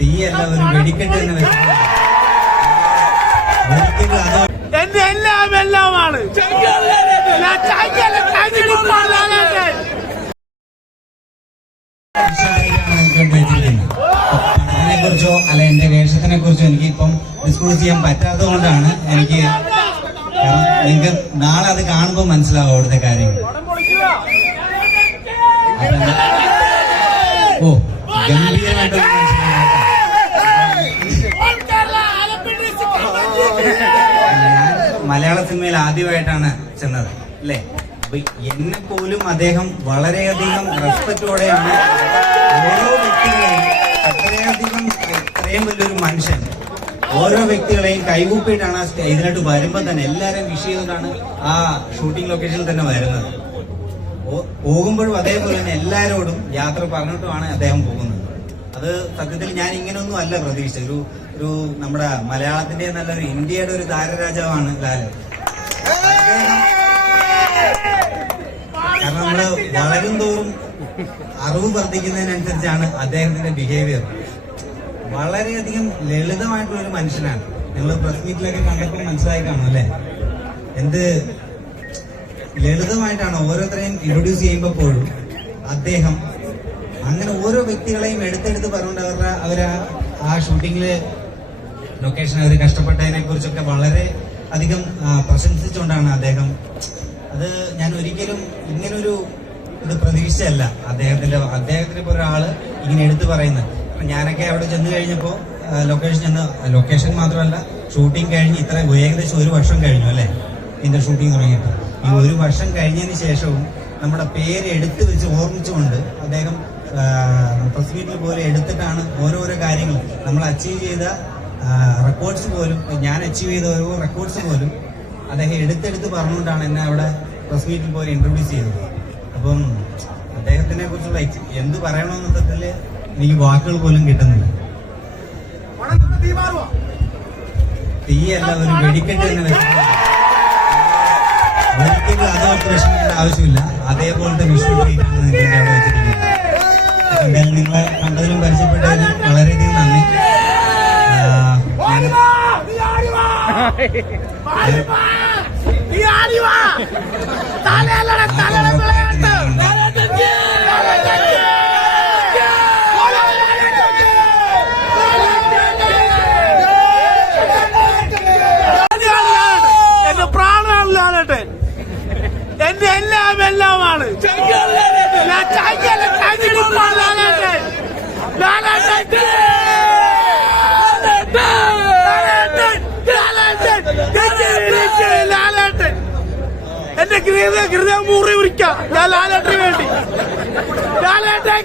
തീയല്ല ഒരു വെടിക്കെട്ട് തന്നെ വെക്കുന്നത്. ഒരിക്കലും അതോ എന്റെ എല്ലാം എല്ലാമാണ്. പണത്തിനെ കുറിച്ചോ അല്ല എന്റെ വേഷത്തിനെ കുറിച്ചോ എനിക്ക് ഇപ്പം ഡിസ്ക്ലോസ് ചെയ്യാൻ പറ്റാത്തത് കൊണ്ടാണ് എനിക്ക്. കാരണം നിങ്ങൾക്ക് നാളെ അത് കാണുമ്പോൾ മനസ്സിലാവും അവിടുത്തെ കാര്യങ്ങൾ. ഓ ഗംഭീരമായിട്ട് ഞാൻ മലയാള സിനിമയിൽ ആദ്യമായിട്ടാണ് ചെന്നത് അല്ലേ. അപ്പൊ എന്നെ പോലും അദ്ദേഹം വളരെയധികം റെസ്പെക്റ്റോടെയാണ് ഓരോ വ്യക്തികളെയും ഇത്രയും വലിയൊരു മനുഷ്യൻ ഓരോ വ്യക്തികളെയും കൈകൂപ്പിയിട്ടാണ് ഇതിലോട്ട് വരുമ്പോൾ തന്നെ എല്ലാവരെയും വിഷ് ചെയ്തുകൊണ്ടാണ് ആ ഷൂട്ടിംഗ് ലൊക്കേഷനിൽ തന്നെ വരുന്നത്. പോകുമ്പോഴും അതേപോലെ തന്നെ എല്ലാവരോടും യാത്ര പറഞ്ഞിട്ടുമാണ് അദ്ദേഹം പോകുന്നത്. അത് സത്യത്തിൽ ഞാൻ ഇങ്ങനെയൊന്നും അല്ല പ്രതീക്ഷിച്ചത്. ഒരു നമ്മുടെ മലയാളത്തിന്റെ നല്ലൊരു ഇന്ത്യയുടെ ഒരു താരരാജാവാണ് ലാൽ. കാരണം നമ്മള് വളരും തോറും അറിവ് വർദ്ധിക്കുന്നതിനനുസരിച്ചാണ് അദ്ദേഹത്തിന്റെ ബിഹേവിയർ. വളരെയധികം ലളിതമായിട്ടുള്ള ഒരു മനുഷ്യനാണ്. നിങ്ങൾ പ്രസ് മീറ്റിലൊക്കെ കണ്ടപ്പോൾ മനസ്സിലായി കാണും അല്ലെ, എന്ത് ലളിതമായിട്ടാണ് ഓരോരുത്തരെയും ഇൻട്രൊഡ്യൂസ് ചെയ്യുമ്പോൾ പോലും അദ്ദേഹം അങ്ങനെ ഓരോ വ്യക്തികളെയും എടുത്തെടുത്ത് പറഞ്ഞുകൊണ്ട് അവരെ ആ ഷൂട്ടിങ്ങില് ലൊക്കേഷൻ അവർ കഷ്ടപ്പെട്ടതിനെ കുറിച്ചൊക്കെ വളരെ അധികം പ്രശംസിച്ചുകൊണ്ടാണ് അദ്ദേഹം. അത് ഞാൻ ഒരിക്കലും ഇങ്ങനൊരു ഇത് പ്രതീക്ഷിച്ചല്ല അദ്ദേഹത്തിന് ഇപ്പോൾ ഒരാള് ഇങ്ങനെ എടുത്തു പറയുന്നത്. ഞാനൊക്കെ അവിടെ ചെന്ന് കഴിഞ്ഞപ്പോൾ ലൊക്കേഷൻ മാത്രമല്ല ഷൂട്ടിംഗ് കഴിഞ്ഞ് ഇത്ര ഏകദേശം 1 വർഷം കഴിഞ്ഞു അല്ലെ ഇതിന്റെ ഷൂട്ടിംഗ് തുടങ്ങിയിട്ട്. ഈ 1 വർഷം കഴിഞ്ഞതിന് ശേഷവും നമ്മുടെ പേര് എടുത്തു വെച്ച് ഓർമ്മിച്ചുകൊണ്ട് അദ്ദേഹം പ്രസ് മീറ്റിൽ പോലെ എടുത്തിട്ടാണ് ഓരോരോ കാര്യങ്ങൾ നമ്മൾ അച്ചീവ് ചെയ്ത റെക്കോർഡ്സ് പോലും, ഞാൻ അച്ചീവ് ചെയ്ത ഓരോ റെക്കോർഡ്സ് പോലും അദ്ദേഹം എടുത്തെടുത്ത് പറഞ്ഞുകൊണ്ടാണ് എന്നെ അവിടെ പ്രസ് മീറ്റിൽ പോലെ ഇൻട്രൊഡ്യൂസ് ചെയ്തത്. അപ്പം അദ്ദേഹത്തിനെ കുറിച്ചുള്ള എന്ത് പറയണമെന്ന തരത്തില് എനിക്ക് വാക്കുകൾ പോലും കിട്ടുന്നില്ല. തീയല്ല ഒരു വെടിക്കെട്ട് തന്നെ വെക്കുന്നത്. ഒരിക്കലും അതോർത്ത് വിഷമിക്കേണ്ട ആവശ്യമില്ല. അതേപോലത്തെ വിഷ്വൽ ട്രീറ്റാണ് നിങ്ങൾക്ക് അവിടെ വെച്ചിരിക്കുന്നത്. എന്തായാലും നിങ്ങളെ കണ്ടതിലും പരിചയപ്പെട്ടതിലും വളരെയധികം നന്ദി. എന്റെ പ്രാണനാണ് ലാലേട്ടൻ. എന്റെ എല്ലാം എല്ലാമാണ്. എന്റെ ഹൃദയം മുറി മുറിക്കാം ഞാൻ ലാലേട്ടന് വേണ്ടി. ലാലേട്ടൻ